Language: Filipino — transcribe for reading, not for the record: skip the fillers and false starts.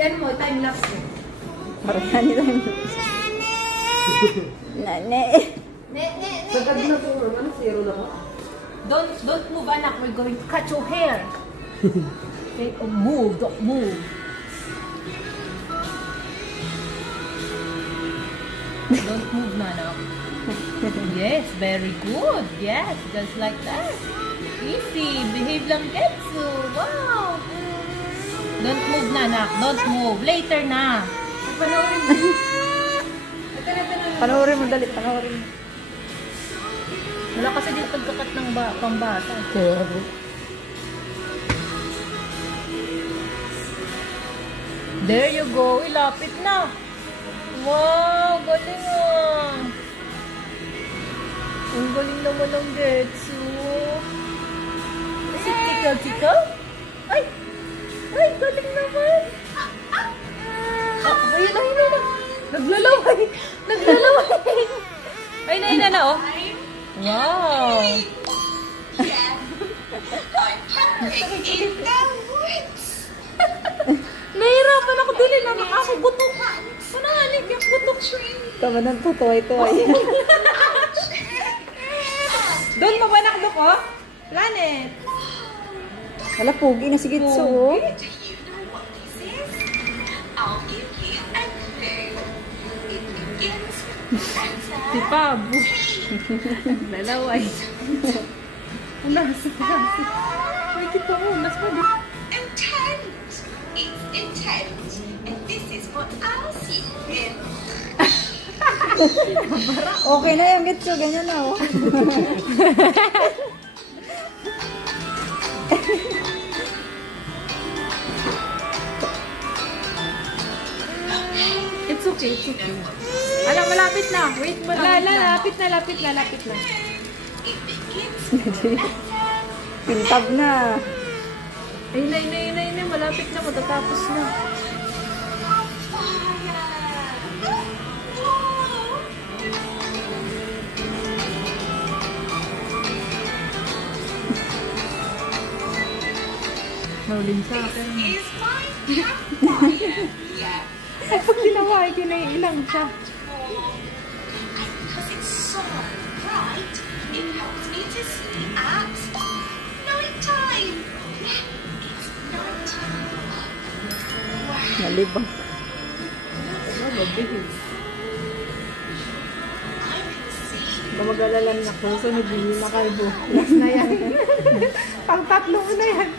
Yan mo, time-lapse mo. Parang nani time lapse. Nane. Sagad na po, ano, zero na po. Don't move, anak. We're going to cut your hair. Okay, oh, move, don't move. Don't move, anak. Yes, very good. Yes, just like that. Easy. Behave lang, Getsu. Wow. Don't move, anak. Don't move. Later na. Panoorin mo. Panoorin mo, dali. Panoorin mo. Wala kasi dito pagkakat ng pambata. There you go. Ilapit na. Wow, galing ah. Ang galing naman ng Getsu. Si Tikaw? Ay! Ay, galing naman. Ah, ayun na. Naglalaway. Naglalaway. Ayun na, oh. Wow. Nahirapan ako dili na nakakagutok. Ano nga ni kaya gutok siya. Tama ng tutoy-toy. Doon mabanak do ko? Planet. Wala, pogi na si Gitsu. Oh. Si Pabu. Lalaway. Unas. Ay, kita mo. Unas pa di. Intent. It's intent. And this is what I'll see in. Okay na yung Gitsu. Ganyan na, oh. It's okay, it's okay. Alam, malapit na. Wait mo lang. Lapit na. It begins. Pintab na. Ay, na. Malapit na. Matatapos na. Maulin sa akin. Is my campfire. Yeah. Ay, pag ginawa, kinailang siya. And because it's so bright, it helps me to see at night time. Yeah, it's night time. Wow. Nalibang. Mababihis. I can see. Mag-alalan na ko. Sunod din na kalbo. Last na yan. Pang tatlo mo na yan.